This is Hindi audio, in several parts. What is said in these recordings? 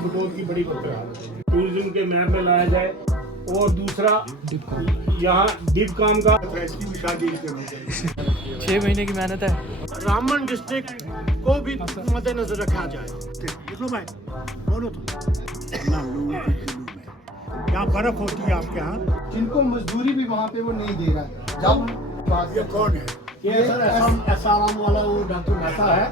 बटोर की बड़ी बरकरार टूरिज्म के मैप में लाया जाए। और दूसरा यहाँ डिप काम का इसकी भी शादी 6 महीने की मेहनत है। रामबन डिस्ट्रिक्ट को भी मद्देनजर रखा जाए। देखो भाई बोलो तो यहाँ बर्फ होती है आपके यहाँ, जिनको मजदूरी भी वहाँ पे वो नहीं दे रहा है। जब ये कौन है? ये सर एसआरएम वाला वो डॉक्टर मेहता है।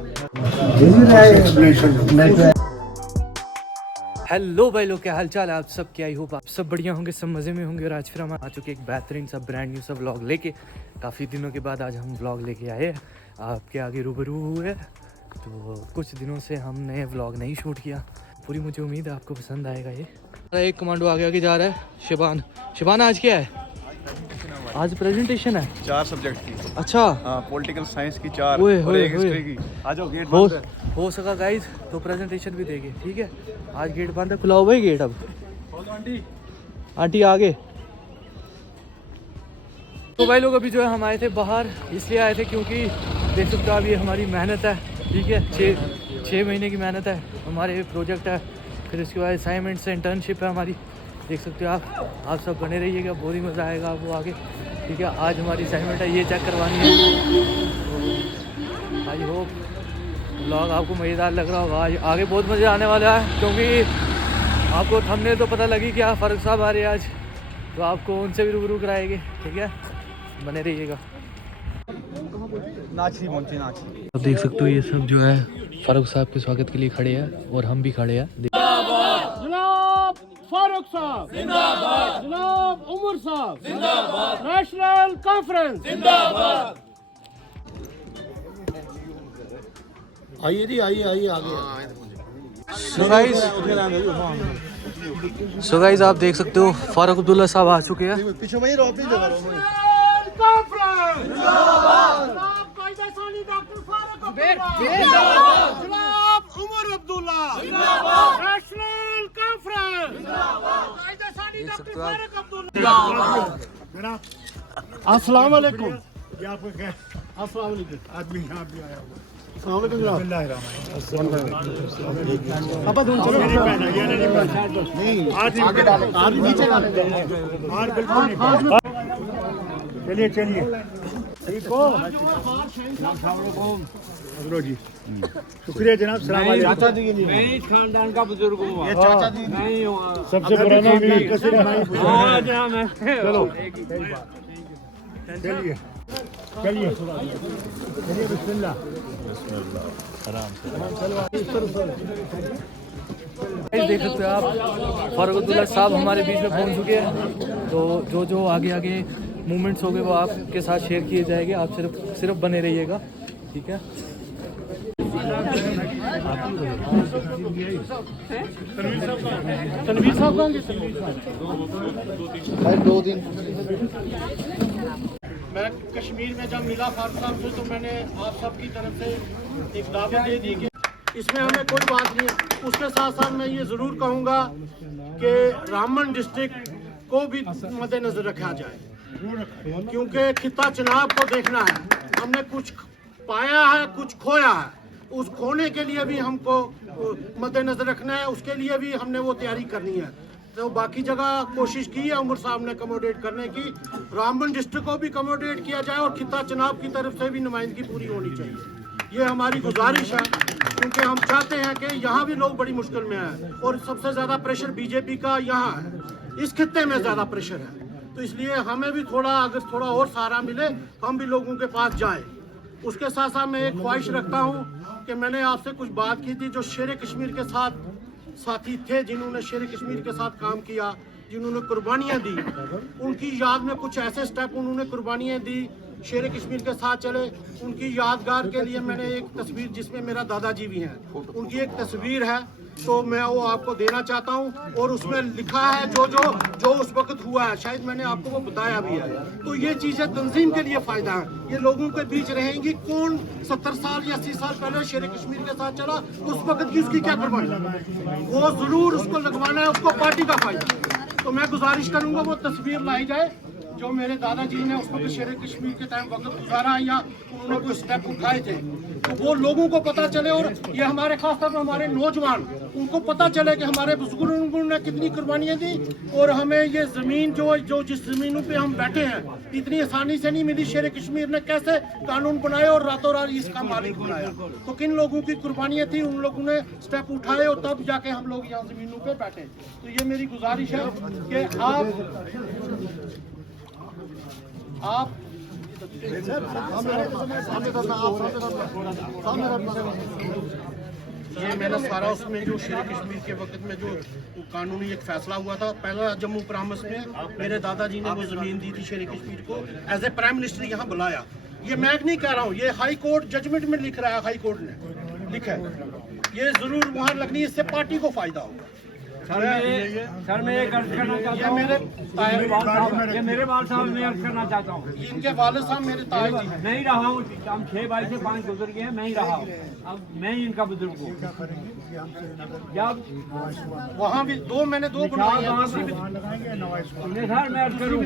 हेलो भाई लोग, क्या हाल चाल है आप सब? क्या आई होप आप सब बढ़िया होंगे, सब मज़े में होंगे। और आज फिर हम आ चुके एक बेहतरीन सा ब्रांड न्यू सा व्लॉग लेके। काफ़ी दिनों के बाद आज हम व्लॉग लेके आए हैं, आपके आगे रूबरू हुए। तो कुछ दिनों से हमने व्लॉग नहीं शूट किया, पूरी मुझे उम्मीद है आपको पसंद आएगा। ये एक कमांडो आगे आगे जा रहा है, शिबान। शिबान आज क्या है? आज प्रेजेंटेशन है 4 सब्जेक्ट की। अच्छा हाँ, पॉलिटिकल साइंस की 4 ओए, और ओए, एक ओए। हिस्ट्री की। आ जाओ, गेट बंद है। हो सका गाइस तो प्रेजेंटेशन भी देंगे, ठीक है। आज गेट बंद है, खुला हुआ है गेट। अब आंटी आगे। तो भाई लोग अभी जो है हम आए थे बाहर, इसलिए आए थे क्योंकि देख सकते हो अब ये हमारी मेहनत है, ठीक है। 6 महीने की मेहनत है, हमारे प्रोजेक्ट है, फिर इसके बाद असाइनमेंट से इंटर्नशिप है हमारी। देख सकते हो आप सब बने रहिएगा, बहुत ही मज़ा आएगा आपको आगे, ठीक है। आज हमारी असाइनमेंट है, ये चेक करवानी है। तो आई होप व्लॉग आपको मज़ेदार लग रहा होगा। आज आगे बहुत मज़ा आने वाला है, क्योंकि आपको थंबनेल तो पता लगी क्या फ़ारूक साहब आ रहे हैं आज, तो आपको उनसे भी रूबरू कराएंगे, ठीक है। बने रहिएगा। अब देख सकते हो ये सब जो है फ़ारूक साहब के स्वागत के लिए खड़े हैं, और हम भी खड़े हैं। जनाब फारूक साहब जिंदाबाद, जनाब उमर साहब जिंदाबाद, नेशनल कॉन्फ्रेंस जिंदाबाद। आइए जी, आइए आइए आगे। सो गाइस आप देख सकते हो फारूक अब्दुल्ला साहब आ चुके हैं। पीछे भाई रो कॉन्फ्रेंस जिंदाबाद, जनाब कायदेसानी डॉक्टर फारूक अब्दुल्ला, जनाब उमर अब्दुल्ला जिंदाबाद, नेशनल कॉन्फ्रेंस जिंदाबाद, कायदेसानी डॉक्टर फारूक अब्दुल्ला। जनाब अस्सलाम वालेकुम। अस्सलाम वालेकुम। आदमी यहाँ भी आया हुआ। अस्सलाम वालेकुम जनाब। अब दून चलो, नहीं पहना, ये नहीं पहना, नहीं आज आगे डालें, आज नीचे डालें, आज बिल्कुल नहीं। चलिए चलिए, ठीक हो? जी शुक्रिया जनाब। सलाम अलैकुम। चाचा जी नहीं, मैं इस खानदान का बुजुर्ग हूँ। ये चाचा जी नहीं हुआ, सबसे पुराना भी हाँ जनाब मैं। चलो चलिए चलिए चलिए, बिस्मिल्लाह आराम से। देख सकते हो आप फारूक अब्दुल्ला साहब हमारे बीच में पहुंच चुके हैं। तो जो आगे आगे मूवमेंट्स हो गए वो आपके साथ शेयर किए जाएंगे, आप सिर्फ बने रहिएगा, ठीक है। तनवीर साहब कहोगे? 2 दिन मैं कश्मीर में जब मिला फारूक साहब से, तो मैंने आप सब की तरफ से एक दावत दे दी कि इसमें हमें कोई बात नहीं है। उसके साथ साथ मैं ये ज़रूर कहूँगा कि रामबन डिस्ट्रिक्ट को भी मद्देनजर रखा जाए, क्योंकि खिता चुनाव को देखना है। हमने कुछ पाया है, कुछ खोया है। उस खोने के लिए भी हमको मद्देनजर रखना है, उसके लिए भी हमने वो तैयारी करनी है। तो बाकी जगह कोशिश की है उमर साहब ने कमोडेट करने की, रामबन डिस्ट्रिक्ट को भी कमोडेट किया जाए, और खिता चुनाव की तरफ से भी नुमाइंदगी पूरी होनी चाहिए। ये हमारी गुजारिश है, क्योंकि हम चाहते हैं कि यहाँ भी लोग बड़ी मुश्किल में हैं, और सबसे ज़्यादा प्रेशर बीजेपी का यहाँ है, इस खित्ते में ज़्यादा प्रेशर है। तो इसलिए हमें भी अगर थोड़ा और सहारा मिले, हम भी लोगों के पास जाए। उसके साथ साथ मैं एक ख्वाहिश रखता हूँ कि मैंने आपसे कुछ बात की थी, जो शेर कश्मीर के साथ साथी थे, जिन्होंने शेर कश्मीर के साथ काम किया, जिन्होंने कुर्बानियाँ दी, उनकी याद में कुछ ऐसे स्टेप उन्होंने कुर्बानियाँ दी, शेर कश्मीर के साथ चले। उनकी यादगार के लिए मैंने एक तस्वीर, जिसमें मेरा दादाजी भी हैं, उनकी एक तस्वीर है, तो मैं वो आपको देना चाहता हूँ। और उसमें लिखा है जो उस वक्त हुआ है, शायद मैंने आपको वो बताया भी है। तो ये चीज़ें तंजीम के लिए फ़ायदा है, ये लोगों के बीच रहेंगी। कौन 70 साल या 80 साल पहले शेर कश्मीर के साथ चला, उस वक्त की उसकी क्या कुर्बानी, वो ज़रूर उसको लगवाना है, उसको पार्टी का फ़ायदा। तो मैं गुजारिश करूँगा वो तस्वीर लाई जाए, जो मेरे दादाजी ने उस वक्त शेर कश्मीर के टाइम वक्त गुजारा, या उन्होंने कोई स्टेप उठाए थे, तो वो लोगों को पता चले। और ये हमारे खासतौर पर हमारे नौजवान उनको पता चले कि हमारे बुजुर्गों ने कितनी कुर्बानियां दी और हमें ये ज़मीन जो जिस ज़मीनों पे हम बैठे हैं इतनी आसानी से नहीं मिली। शेर कश्मीर ने कैसे कानून बनाए और रातों रात इसका मालिक बनाया। तो किन लोगों की कुर्बानियां थी, उन लोगों ने स्टेप उठाए और तब जाके हम लोग यहाँ ज़मीनों पे बैठे। तो ये मेरी गुजारिश है कि आप ये मैंने सारा उसमें जो शेर कश्मीर के वक्त में जो कानूनी एक फैसला हुआ था, पहला जम्मू परामर्श में मेरे दादाजी ने वो जमीन दी थी शेर कश्मीर को, एज ए प्राइम मिनिस्टर यहाँ बुलाया। ये मैं नहीं कह रहा हूँ, ये हाई कोर्ट जजमेंट में लिख रहा है, हाई कोर्ट ने लिखा है। ये जरूर मुहर लगनी, इससे पार्टी को फायदा होगा। सर मैं ये अर्ज करना चाहता हूँ, ये मेरे वाल साहब मैं अर्ज करना चाहता हूँ। इनके वालिद साहब मेरे ताए जी हैं। नहीं रहा हूँ, हम 6 भाई से 5 गुजर गए हैं, मैं ही रहा हूँ, अब मैं ही इनका बुजुर्ग हूँ। जब वहाँ भी मैंने दो बनाए हैं। सर मैं अर्ज करूँ,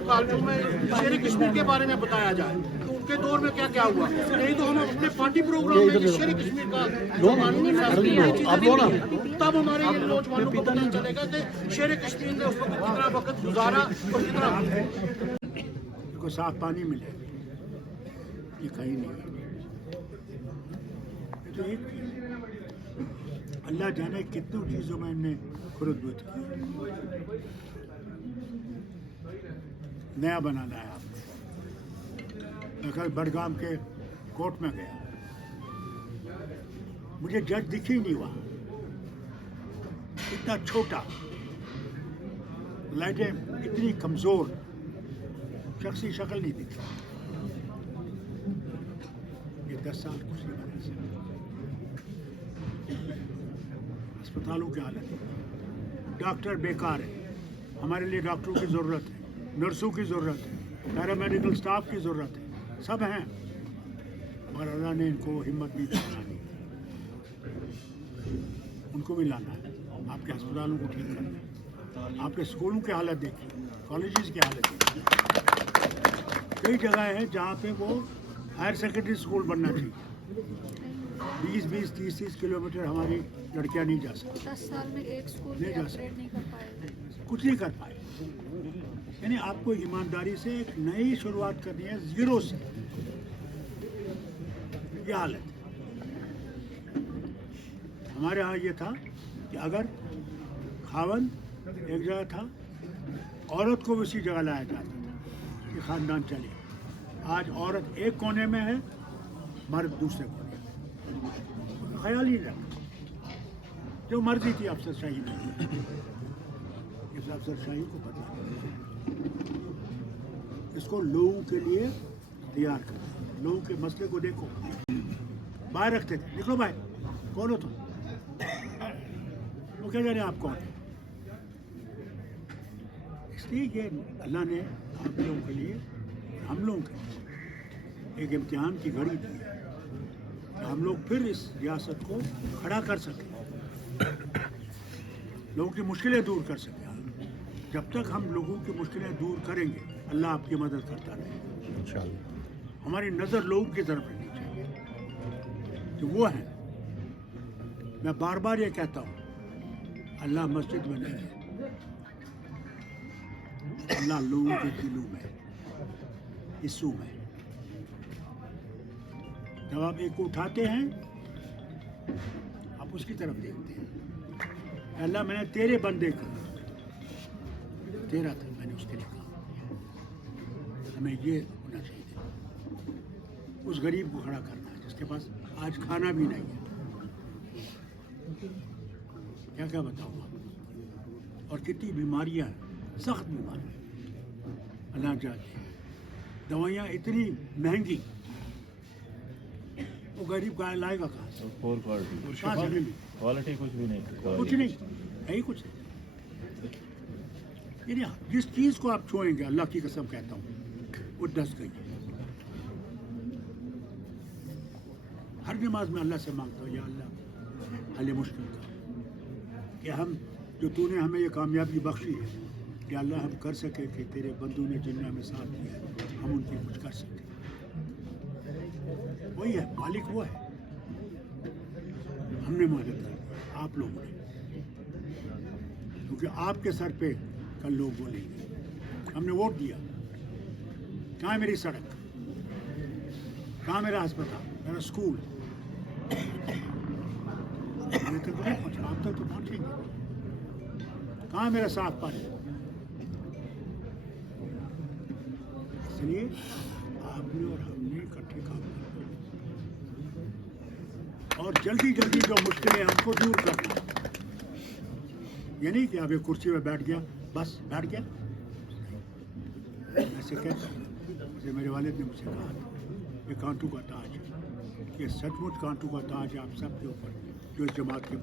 कानून में शेर कश्मीर के बारे में बताया जाए तो उनके दौर में क्या क्या हुआ। नहीं तो हम अपने पार्टी प्रोग्राम में शेर कश्मीर का कानूनी फैसला तब हमारे ये नौजवानों को पता चलेगा कि शेर कश्मीर ने उस वक्त कितना वक्त गुजारा और कितना को साफ पानी मिले, ये कहीं नहीं है। तो एक अल्लाह जाने कितनी चीज़ों में इनने खुरदबुद की। नया बनाना है आपने। मैं कल बड़गाम के कोर्ट में गया, मुझे जज दिख ही नहीं वहाँ, इतना छोटा, लाइटें इतनी कमज़ोर, शख्सी शक्ल नहीं दिखती। ये 10 साल कुछ नहीं बना सकते। अस्पतालों की हालत है, डॉक्टर बेकार है। हमारे लिए डॉक्टरों की ज़रूरत है, नर्सों की ज़रूरत है, पैरामेडिकल स्टाफ की ज़रूरत है, सब हैं, और अल्लाह ने इनको हिम्मत नहीं दी। उनको भी लाना है, आपके अस्पतालों को ठीक करना है, आपके स्कूलों की हालत देखिए, कॉलेजेस की हालत देखिए। कई जगह है जहाँ पे वो हायर सेकेंडरी स्कूल बनना चाहिए। 20-20, 30-30 किलोमीटर हमारी लड़कियाँ नहीं जा सकती। 10 साल में एक स्कूल नहीं जा नहीं कर पाए, कुछ नहीं कर पाए। यानी आपको ईमानदारी से एक नई शुरुआत करनी है, जीरो से। ये हालत हमारे यहाँ ये था कि अगर खावन एक जगह था, औरत को उसी जगह लाया जाता था कि खानदान चले। आज औरत एक कोने में है, मर्द दूसरे कोने में। ख्याल ही रखा, जो मर्जी थी अफसरशाही में, इस अफसरशाही को बदला। इसको लोगों के लिए तैयार करो, लोगों के मसले को देखो। बाहर रखते थे, निकलो भाई, कौन हो तुम? वो क्या जाने आप कौन है? इसलिए ये अल्लाह ने आप लोगों के लिए, हम लोगों के लिए एक इम्तिहान की घड़ी दी है कि हम लोग फिर इस रियासत को खड़ा कर सकें, लोगों की मुश्किलें दूर कर सकें। जब तक हम लोगों की मुश्किलें दूर करेंगे, अल्लाह आपकी मदद करता रहेगा इंशाअल्लाह। हमारी नज़र लोगों की तरफ रहनी चाहिए जो वो हैं। मैं बार बार ये कहता हूँ, अल्लाह मस्जिद में नहीं है, अल्लाह लोगों के दिलों में, हिस्सों में। जब आप एक को उठाते हैं, आप उसकी तरफ देखते हैं। अल्लाह मैंने तेरे बंदे को, तेरा था, मैंने उसके लिए कहा। हमें ये होना चाहिए, उस गरीब को खड़ा करना है जिसके पास आज खाना भी नहीं है। क्या क्या बताऊँ आप, और कितनी बीमारियाँ हैं, सख्त बीमारियाँ, अल्लाह जाने। दवाइयाँ इतनी महंगी, वो गरीब का लाएगा कहाँ से? क्वालिटी कुछ भी नहीं, कुछ नहीं है ही कुछ नहीं। यानी जिस चीज़ को आप छुएंगे, अल्लाह की कसम कहता हूँ, वो डस गई। हर नमाज में अल्लाह से मांगता हूँ, या अल्लाह हल मुश्किल का, कि हम जो तूने हमें ये कामयाबी बख्शी है, कि अल्लाह हम कर सके कि तेरे बंदू ने जिन्ना में साथ दिया है, हम उनकी कुछ कर सकें। वही है मालिक, वो है, हमने मदद कर, आप लोगों ने, क्योंकि आपके सर पे कल लोग बोलेंगे हमने वोट दिया, कहाँ है मेरी सड़क, कहाँ मेरा अस्पताल, मेरा स्कूल, मेरे तक तो नहीं पहुँचा, आप तक तो पहुँचेंगे, कहाँ मेरा साफ पानी। इसलिए आपने और हमने इकट्ठे काम किया और जल्दी जल्दी जो मुश्किलें हमको दूर करना। ये नहीं कि अब एक कुर्सी में बैठ गया, बस बैठ गया। ऐसे कहता जैसे मेरे वालिद ने मुझसे कहा ये कांटू का ताज, ये सचमुच कांटू का ताज है आप सबके ऊपर जो इस जमात के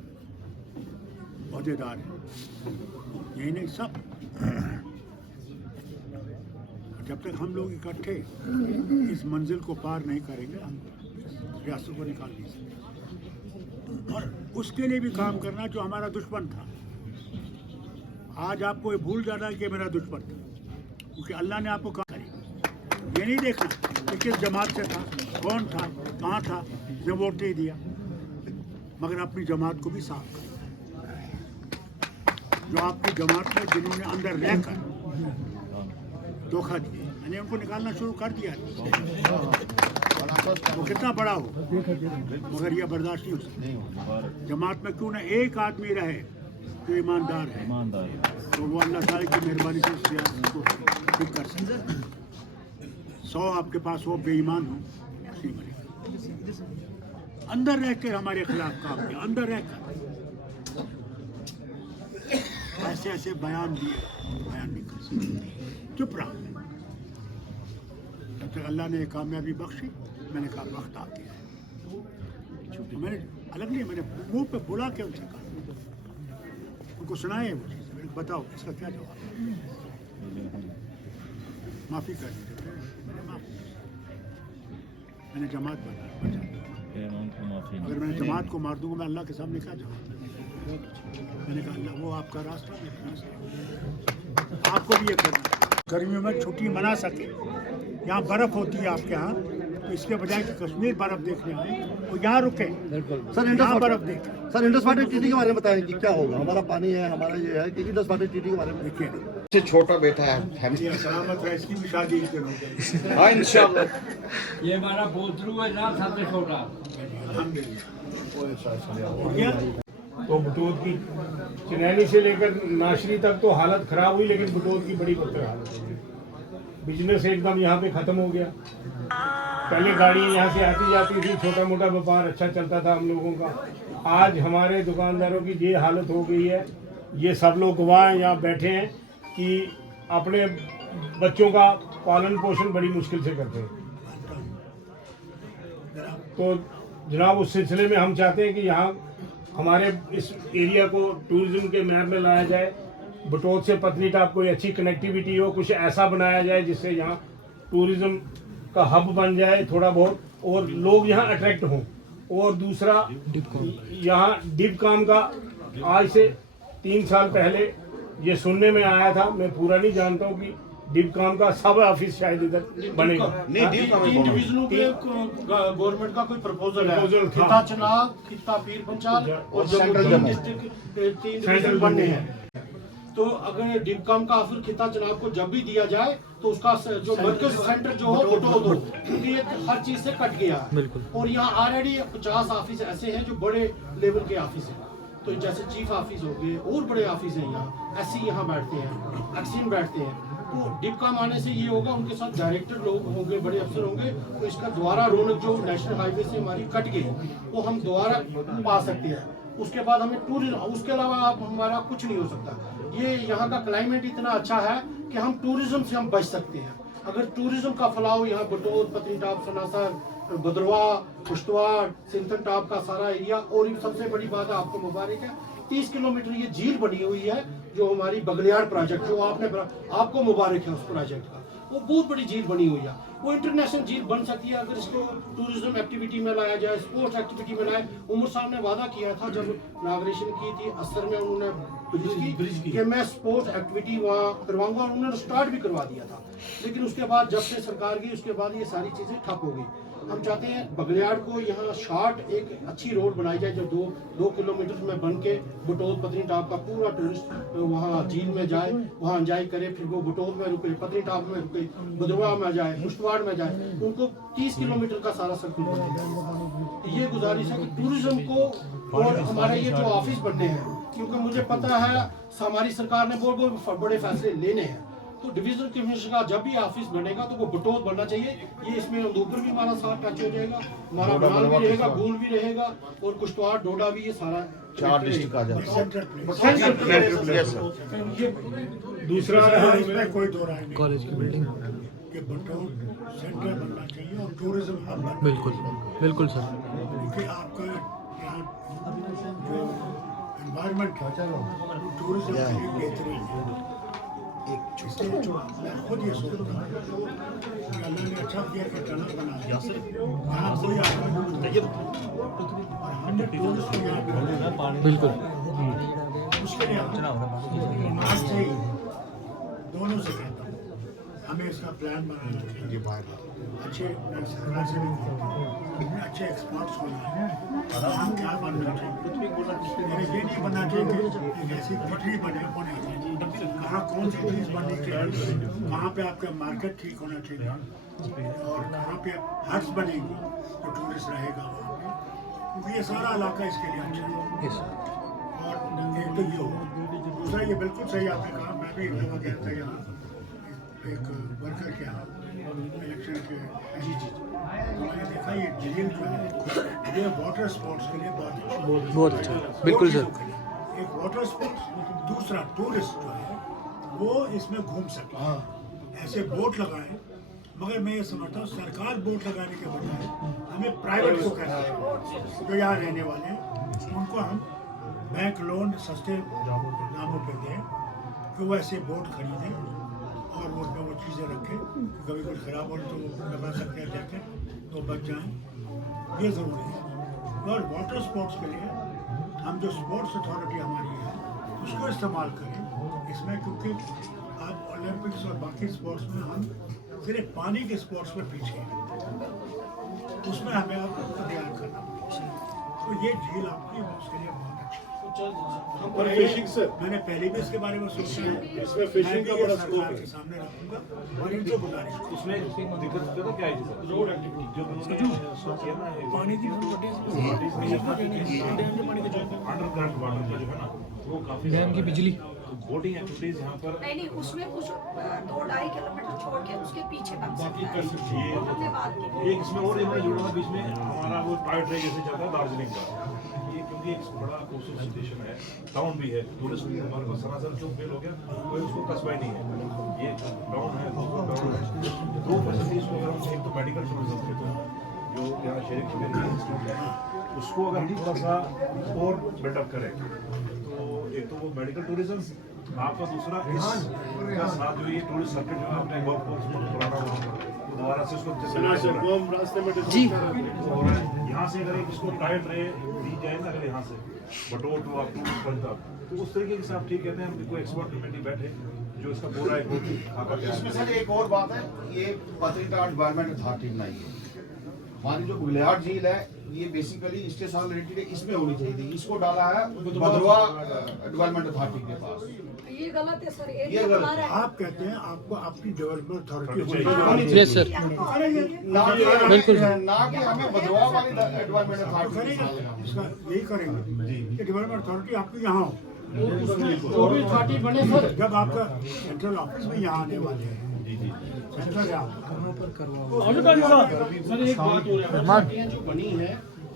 अहदेदार हैं, यही नहीं सब। जब तक हम लोग इकट्ठे इस मंजिल को पार नहीं करेंगे हम रियासत को निकाल नहीं सकते। और उसके लिए भी काम करना जो हमारा दुश्मन था। आज आपको ये भूल जाना कि मेरा दुश्मन था, क्योंकि अल्लाह ने आपको कहा करी। ये नहीं देखना कि किस जमात से था, कौन था, कहाँ था, जो वोट नहीं दिया, मगर अपनी जमात को भी साफ करें। जो आपकी जमात में जिन्होंने अंदर रहकर धोखा दिया, मैंने उनको निकालना शुरू कर दिया। वो कितना बड़ा हो मगर यह बर्दाश्त नहीं हो सकता। जमात में क्यों ना एक आदमी रहे जो ईमानदार है, तो वो अल्लाह ताला की मेहरबानी से सियासत को ठीक कर सकते। 100 आपके पास हो बेईमान हो, नहीं बनेगा। अंदर रहकर हमारे खिलाफ काम किया, अंदर रहकर ऐसे ऐसे बयान दिए, बयान नहीं कर सकते, चुप रहा। जब तक अल्लाह ने कामयाबी बख्शी, मैंने कहा वक्त आ गया है। तो मैंने अलग नहीं, मैंने मुंह पे बुला के उनसे कहा, उनको सुनाए वो चीज़, मैंने बताओ इसका क्या जवाब है। माफ़ी कर दी, मैंने माफ़ी, मैंने जमात बचा दी। अगर मैंने जमात को मार दूंगा मैं अल्लाह के सामने क्या जवाब दूंगा। मैंने कहा अल्लाह वो आपका रास्ता, मेरा रास्ता, आपको भी ये करना। गर्मियों में छुट्टी मना सके, यहाँ बर्फ़ होती है आपके यहाँ, तो इसके बजाय कि कश्मीर बर्फ़ देखने आए वो यहाँ रुके, सर यहाँ बर्फ़ देखें। सर इंडस वाटर ट्रीटी के बारे में बताएं कि क्या होगा, हमारा पानी है, हमारा ये है कि इंडस वाटर ट्रीटी के बारे में देखिए से छोटा बेटा है सलामत है, इसकी भी शादी इस दिन हो गई। हाँ इंशाल्लाह। ये हमारा पोतरू है ना, सबसे छोटा। तो बटोत की चनैनी से लेकर नाशरी तक तो हालत खराब हुई, लेकिन बटोत की बड़ी बदतर हालत हो गई। बिजनेस एकदम यहाँ पे ख़त्म हो गया। पहले गाड़ी यहाँ से आती जाती थी, छोटा मोटा व्यापार अच्छा चलता था हम लोगों का। आज हमारे दुकानदारों की ये हालत हो गई है, ये सब लोग गवाह यहाँ बैठे हैं कि अपने बच्चों का पालन पोषण बड़ी मुश्किल से करते हैं। तो जनाब उस सिलसिले में हम चाहते हैं कि यहाँ हमारे इस एरिया को टूरिज्म के मैप में लाया जाए। बटोत से पत्नीटाप कोई अच्छी कनेक्टिविटी हो, कुछ ऐसा बनाया जाए जिससे यहाँ टूरिज्म का हब बन जाए थोड़ा बहुत, और लोग यहाँ अट्रैक्ट हों। और दूसरा, यहाँ डिबकाम का आज से 3 साल पहले ये सुनने में आया था, मैं पूरा नहीं जानता हूँ कि डिबकाम का सब ऑफिस शायद इधर बनेगा। नहीं, 3 डिवीजनों पे गवर्नमेंट का कोई प्रपोजल है। खिता चनाब, खिता पीर पंचाल और जम्मू डिस्ट्रिक्ट 3 डिवीजन बनने हैं। तो अगर डिबकाम का ऑफिस खिता चनाब को जब भी दिया जाए तो उसका जो मरकज सेंटर जो हो बटोत हो, क्योंकि ये हर चीज से कट गया है। और यहाँ ऑलरेडी 50 ऑफिस ऐसे हैं जो बड़े लेवल के ऑफिस हैं। तो जैसे चीफ ऑफिस हो गए और बड़े ऑफिस हैं, यहाँ एससी यहाँ बैठते हैं, एक्सीम बैठते हैं। तो डिबकाम आने से ये होगा, उनके साथ डायरेक्टर लोग होंगे, बड़े अफसर होंगे, तो इसका दोबारा रौनक जो नेशनल हाईवे से हमारी कट गई वो हम दोबारा पा सकते हैं। उसके बाद हमें टूरिज्म, उसके अलावा आप हमारा कुछ नहीं हो सकता। ये यहाँ का क्लाइमेट इतना अच्छा है कि हम टूरिज्म से हम बच सकते हैं। अगर टूरिज्म का फैलाव यहाँ बटोत, पत्नीटाप, सनासर, भद्रवाह, पुश्तवाड़, सिंथन टॉप का सारा एरिया, और सबसे बड़ी बात है आपको मुबारक है 30 किलोमीटर ये झील बनी हुई है जो हमारी बगलियाड़ प्रोजेक्ट, जो आपको मुबारक है उस प्रोजेक्ट का, वो बहुत बड़ी झील बनी हुई है। वो इंटरनेशनल झील बन सकती है अगर इसको टूरिज्म एक्टिविटी में लाया जाए, स्पोर्ट्स एक्टिविटी में लाए। उमर साहब ने वादा किया था जब इनाग्रेशन की थी असर में, उन्होंने ब्रिज की कि मैं स्पोर्ट्स एक्टिविटी वहाँ करवाऊंगा, और उन्होंने स्टार्ट भी करवा दिया था। लेकिन उसके बाद जब से सरकार गई उसके बाद ये सारी चीज़ें ठप हो गई। हम चाहते हैं बगलियाड़ को यहाँ शॉर्ट एक अच्छी रोड बनाई जाए जो 2 किलोमीटर में बन के बटोत पत्नीटाप का पूरा टूरिस्ट वहाँ झील में जाए, वहाँ एंजॉय करे, फिर वो बटोत में रुके, पत्नीटाप में रुके, भद्रवाह में जाए, पुष्टवाड़ में जाए, उनको 30 किलोमीटर का सारा सर्कल बने। ये गुजारिश है कि टूरिज्म को और हमारे ये जो ऑफिस बनने हैं, क्योंकि मुझे पता है हमारी सरकार ने बहुत बड़े फैसले लेने हैं, तो डिवीजनल कमिश्नर का जब भी ऑफिस बनेगा तो वो बटोत बनना चाहिए। ये इसमें ऊपर भी हमारा साथ टच हो जाएगा, हमारा बनाल भी रहेगा, गूल भी रहेगा और कुश्तवाड़ डोडा भी, ये सारा 4 डिस्ट्रिक्ट आ जाए। दूसरा इसमें कोई दो राय नहीं कॉलेज की बिल्डिंग कि बटोत सेंटर बनना चाहिए और टूरिज्म हब बनना। बिल्कुल बिल्कुल सर। क्योंकि आपका यहाँ जो एनवायरनमेंट है टूरिज्म के लिए बेहतरीन है। मैं खुद ये सोचता हूँ कि अल्लाह ने अच्छा किया कि टनल बना दिया। यहाँ कोई बिल्कुल उसके लिए आज से ही दोनों से कहता हूँ हमें इसका प्लान बनाना चाहिए। अच्छे सरकार से भी अच्छे एक्सपर्ट्स होना है, हम क्या बनना चाहिए। ये नहीं बनना चाहिए कि एक ऐसी पटरी बने होने कहाँ कौन सी चीज़ बननी चाहिए, कहाँ पे आपका मार्केट ठीक होना चाहिए और कहाँ पे हट्स बनेगी तो टूरिस्ट रहेगा वहाँ पे, क्योंकि ये सारा इलाका इसके लिए अच्छा है। और एक तो ये हो, दूसरा ये बिल्कुल सही आपने कहा, मैं भी एक जगह गया था यहाँ एक वर्कर के यहाँ इलेक्शन के तो मैंने देखा ये झील जो है ये वाटर स्पोर्ट्स के लिए बहुत अच्छा बिल्कुल सर। एक वाटर स्पोर्ट्स, दूसरा टूरिस्ट जो है वो इसमें घूम सके, ऐसे बोट लगाए। मगर मैं ये समझता हूँ सरकार बोट लगाने के बजाय हमें प्राइवेट को कहना है जो यहाँ रहने वाले हैं उनको हम बैंक लोन सस्ते दामों पे दें कि वो ऐसे बोट खरीदें और वो उसमें वो चीज़ें रखें, कभी कुछ खराब हो तो लगा सकते हैं जैकेट तो बच जाएं, ये ज़रूरी है। और वाटर स्पोर्ट्स के लिए हम जो स्पोर्ट्स अथॉरिटी हमारी है उसको इस्तेमाल करें इसमें, क्योंकि आप ओलंपिक्स और बाकी स्पोर्ट्स में हम सिर्फ पानी के स्पोर्ट्स में पीछे हैं, उसमें हमें आपको ध्यान करना पड़ेगा। तो ये झील आपकी उसके लिए बहुत अच्छी है। और फिशिंग से मैंने पहले भी इसके बारे में सोचा है, इसमें फिशिंग का बड़ा स्कोप सरकार है। के सामने रखूंगा और इनसे गुजारिश उसमें दिक्कत पता क्या है सर? रोड एक्टिविटी जो पानी की अंडरग्राउंड वाटर का जो है ना वो काफी डैम की बिजली बोटिंग एक्टिविटीज यहाँ पर नहीं उसमें कुछ 2-2.5 किलोमीटर छोड़ के उसके पीछे बन सकता कर सकती है। है। हमने बात की। एक इसमें और एक जुड़ा हुआ बीच में हमारा वो टॉय ट्रेन जैसे चलता है दार्जिलिंग का, ये क्योंकि एक बड़ा खूबसूरत स्टेशन है, टाउन भी है, टूरिस्ट भी हमारे पास सरासर क्यों फेल हो गया कोई उसको कस्बा ही नहीं है। ये टाउन है, दो फैसिलिटीज को अगर हम एक तो मेडिकल टूरिज्म के तो जो यहाँ शहरी कम्युनिटी है उसको अगर हम थोड़ा सा और बिल्डअप करें तो एक तो वो मेडिकल टूरिज्म आपका, दूसरा इसका साथ जो ये टूरिस्ट सर्किट जो आपने वर्क फोर्स में पुराना वो दोबारा से उसको रास्ते में जी और यहाँ से अगर एक इसको टायर ट्रे दी जाए ना अगर यहाँ से बटोर टू आप पंजाब तो उस तरीके से आप ठीक कहते हैं हम कोई एक्सपर्ट कमेटी बैठे जो इसका पूरा एक इसमें सर एक और बात है, ये पत्नीटाप डेवलपमेंट अथॉरिटी बनाई है। हमारी जो बुगलियाड़ झील है ये बेसिकली इसके साथ रिलेटेड इसमें होनी चाहिए थी, इसको डाला है भद्रवाह डेवलपमेंट अथॉरिटी के पास। ये गलत है सर, ये गलत है। आप कहते हैं आपको अपनी डेवलपमेंट अथॉरिटी यस सर बिल्कुल। ना कि हमें भद्रवाह वाली डेवलपमेंट अथॉरिटी करेंगे, इसका यही करेंगे कि डेवलपमेंट अथॉरिटी आपकी यहाँ हो। जो भी अथॉरिटी बने सर, जब आपका सेंट्रल ऑफिस में यहाँ आने वाले हैं सेंट्रल सर एक बात हो रही है जो बनी है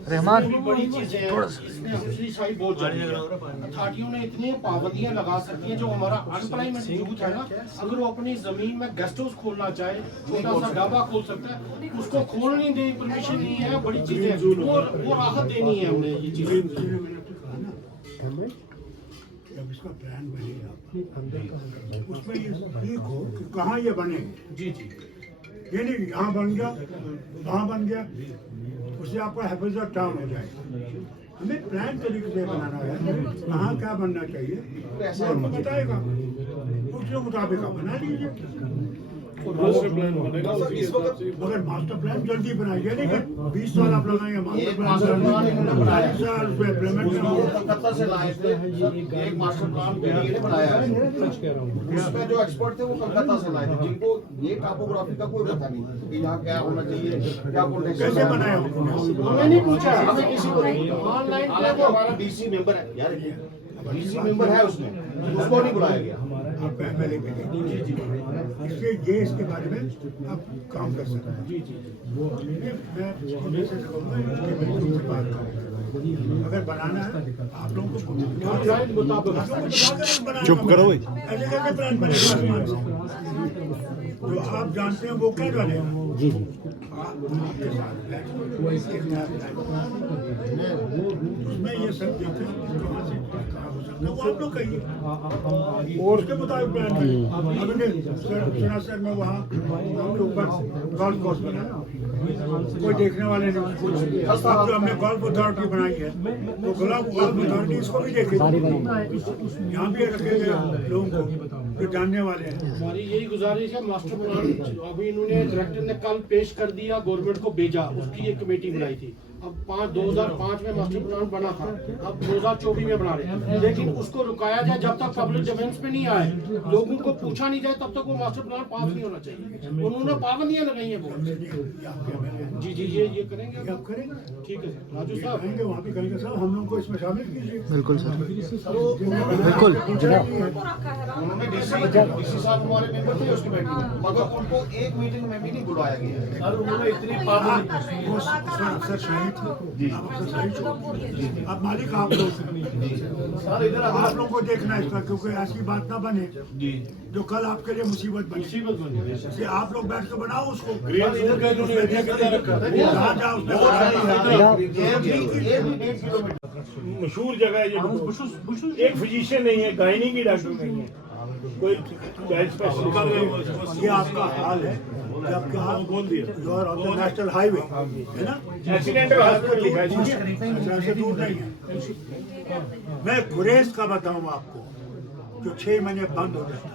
रहमान भी बड़ी चीजें हैं, इसमें दूसरी साइड बहुत जरूरी है। अथॉरिटियों ने इतनी पाबंदियां लगा सकती हैं जो हमारा अनएम्प्लॉयमेंट यूथ है ना, अगर वो अपनी जमीन में गेस्ट हाउस खोलना चाहे, छोटा सा ढाबा खोल सकता है, उसको खोलने नहीं परमिशन नहीं है, बड़ी चीजें वो राहत देनी है हमने ये चीजें। जब इसका प्लान बनेगा उसमें ये ठीक हो कि कहाँ ये बने। जी जी ये नहीं यहाँ बन गया वहाँ बन गया उससे आपका हिफाजत टाउन हो जाए। हमें प्लान तरीके से बनाना है कहाँ क्या बनना चाहिए वो आपको बताएगा, उसके मुताबिक आप बना लीजिए। मास्टर प्लान बनेगा मगर मास्टर प्लान जल्दी बनाइए, लेकिन 20 साल आप लगाएंगे एक मास्टर प्लान इन्होंने बनाया है। 40 साल उसमें इम्प्लीमेंट वो कलकत्ता से लाए थे एक मास्टर प्लान BDA ने बनाया है। उसमें जो एक्सपर्ट थे वो कलकत्ता से लाए थे, जिनको ये टॉपोग्राफी का कोई पता नहीं कि यहाँ क्या होना चाहिए, क्या कैसे बनाया हमें नहीं पूछा, हमें किसी को नहीं ऑनलाइन किया। वो हमारा DC मेंबर है यार, DC मेंबर है उसमें, उसको नहीं बुलाया गया। आप MLA पे इसलिए ये इसके बारे में आप काम कर सकते हैं। मैं इसको से कहूँगा, इसके बारे में बात करूँ। अगर बनाना है आप लोगों को चुप करो भाई। ऐसे कैसे प्लान बनेगा आसमान से? जो आप जानते हैं वो क्या डालेगा? जी आपके साथ उसमें ये सब देखें कहाँ से कहाँ हो सकता है, वो आप लोग कहिए और उसके मुताबिक प्लान करिए। हमने सरासर में वहाँ उनके ऊपर गोल्फ कोर्स बनाया, कोई देखने वाले नहीं। अब जो हमने गोल्फ अथॉरिटी बनाई है तो गोल्फ अथॉरिटी इसको भी देखेगी, यहाँ भी रखे गए लोगों को जो जानने वाले हैं। हमारी यही गुजारिश है, मास्टर प्लान अभी इन्होंने डायरेक्टर ने कल पेश कर दिया, गवर्नमेंट को भेजा, उसकी एक कमेटी बनाई थी। अब 2005 में मास्टर प्लान बना था, अब 2024 में बना रहे हैं, लेकिन उसको रुकाया जाए जब तक पब्लिक डिफेंस पे नहीं आए, लोगों को पूछा नहीं जाए, तब तक वो मास्टर प्लान पास नहीं होना चाहिए। उन्होंने पाबंदियां लगाई हैं बहुत। जी जी ये करेंगे, आप करेंगे, ठीक है सर। राजू साहब कहेंगे वहाँ भी कहेंगे साहब हम लोगों को इसमें शामिल कीजिए। बिल्कुल सर, बिल्कुल उन्होंने DC साहब हमारे मेंबर थे उस कमेटी में, मगर उनको एक मीटिंग में भी नहीं बुलाया गया। उन्होंने इतनी अफसर शाहिद थे, आप अफसर शाहिद हो, आप मालिक आप लोग आप लोगों को देखना है इसका, क्योंकि ऐसी बात ना बने जो कल आपके लिए मुसीबत बने। इसलिए आप लोग बैठ के बनाओ उसको, मशहूर जगह है ये। एक फिजिशियन नहीं है, गायनी की डॉक्टर नहीं है, कोई स्पेशलिस्ट। ये आपका हाल है कि आपके हाल बोल दिया नेशनल हाईवे है ना, एक्सीडेंटल हॉस्पिटल लिखा है। ऐसे दूर नहीं है। मैं गुरेज का बताऊं आपको, जो 6 महीने बंद हो जाता है,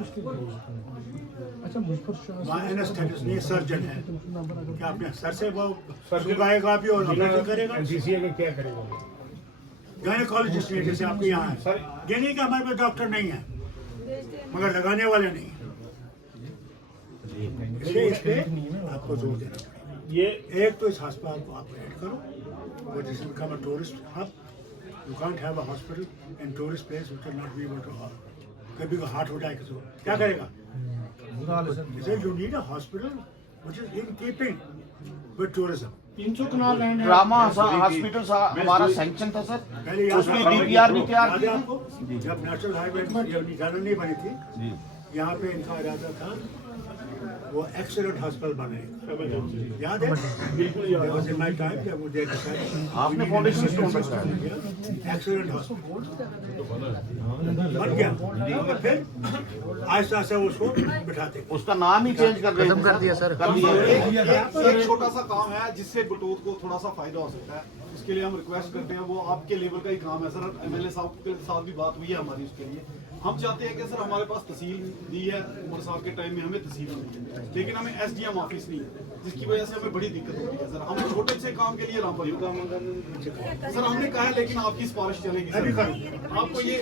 वहाँ एनेस्थेटिस्ट नहीं सर्जन है, क्या अपने सर से वो सुगाएगा भी और ऑपरेशन करेगा। NCCA का क्या करेगा? गायनेकोलॉजिस्ट है जैसे आपके यहाँ है, ये नहीं कि हमारे पास डॉक्टर नहीं है मगर लगाने वाले नहीं है। इसलिए इस पे आपको जोर देना पड़ेगा। ये एक तो इस अस्पताल को आप ऐड करो, वो जिस become a tourist hub. You can't have a hospital in tourist place which can not be able to, कभी को हार्ट हो जाए किसी को क्या करेगा? You need a hospital which is in keeping with tourism. 300 kanal land है। ड्रामा हॉस्पिटल हमारा सैंक्शन था सर, उसमें DPR भी तैयार की थी। जब नेशनल हाईवे पर निकालने नहीं बनी थी, यहाँ पे इनका इरादा था वो एक्सीडेंट हॉस्पिटल बनेगा, याद है? बिल्कुल याद है। जब मुझे आपने फाउंडेशन स्टोन रखा है। एक्सीडेंट हॉस्पिटल बन गया, फिर आहिस्ता आहिस्ता उसको बिठाते। उसका नाम ही चेंज कर रहे कर दिया सर। कर दिया। एक छोटा सा काम है जिससे बटोत को थोड़ा सा फायदा हो सकता है, उसके लिए हम रिक्वेस्ट करते हैं। वो आपके लेवल का ही काम है सर, MLA साहब के साथ भी बात हुई है हमारी उसके लिए। हम चाहते हैं कि सर हमारे पास तहसील दी है, उमर साहब के टाइम में हमें तहसील दी है, लेकिन हमें SDM ऑफिस नहीं है, जिसकी वजह से हमें बड़ी दिक्कत होती है सर। हम छोटे से काम के लिए रामपुर सर हमने कहा है, लेकिन आपकी सिफारिश चलेगी सर, आपको ये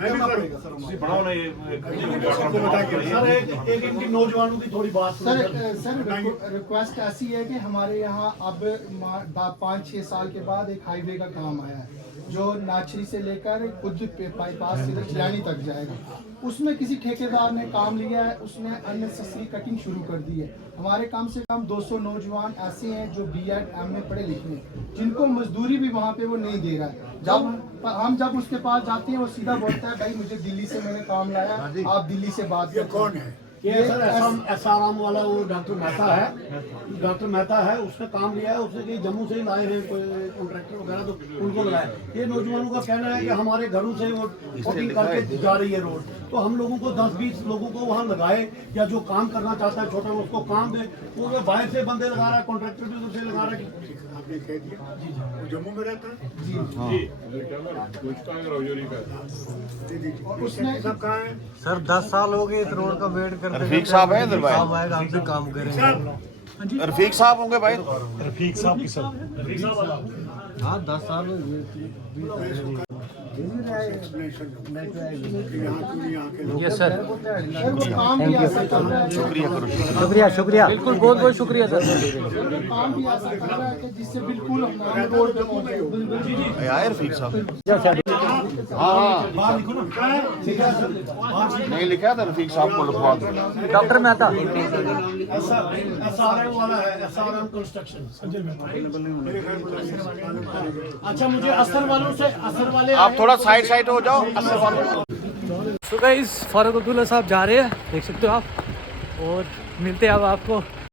करना पड़ेगा सर। बढ़ाओ ना ये सर एक इनकी नौजवानों की थोड़ी बात सर रिक्वेस्ट ऐसी है कि हमारे यहाँ अब 5-6 साल के बाद एक हाईवे का काम आया है जो नाचरी से लेकर खुद बाईपास से चिरानी तक जाएगा। उसमें किसी ठेकेदार ने काम लिया है, उसने अननेसेसरी कटिंग शुरू कर दी है। हमारे कम से कम 200 नौजवान ऐसे हैं जो B.Ed MA पढ़े लिखे हैं, जिनको मजदूरी भी वहाँ पे वो नहीं दे रहा है। जब उसके पास जाते हैं वो सीधा बोलता है भाई मुझे दिल्ली से मैंने काम लाया, आप दिल्ली से बात ये कौन है? ये सर SRM वाला वो डॉक्टर मेहता है, उसने काम लिया है, उसने कि जम्मू से ही लाए हैं कोई कॉन्ट्रैक्टर वगैरह, तो उनको लगाया। ये नौजवानों का कहना है कि हमारे घरों से वो कटिंग करके जा रही है रोड, तो हम लोगों को 10-20 लोगों को वहाँ लगाए, या जो काम करना चाहता है छोटा उसको काम दे। वो बाहर से बंदे लगा रहा है, कॉन्ट्रैक्टर भी उधर से लगा रहा है। आपने कह दिया वो जम्मू में रहता है उसने सब कहाँ है? सर 10 साल हो गए इस रोड का वेट रफीक साहब हैं इधर भाई, हमसे काम करेंगे। रफीक साहब होंगे भाई। रफीक साहब की सब हाँ 10 साल यस सर, शुक्रिया करो। शुक्रिया शुक्रिया, बिल्कुल बहुत बहुत शुक्रिया सर। काम भी ऐसा कर रहा है कि जिससे बिल्कुल हम रोड पे मौजूद आए रफीक साहब। हाँ नहीं लिखा था, रफीक साहब को लिखवा दो। डॉक्टर मेहता, अच्छा मुझे असर वालों से, असर वाले आप थोड़ा साइड हो जाओ। सो गाइस फारूक अब्दुल्ला साहब जा रहे हैं, देख सकते हो आप, और मिलते हैं अब आपको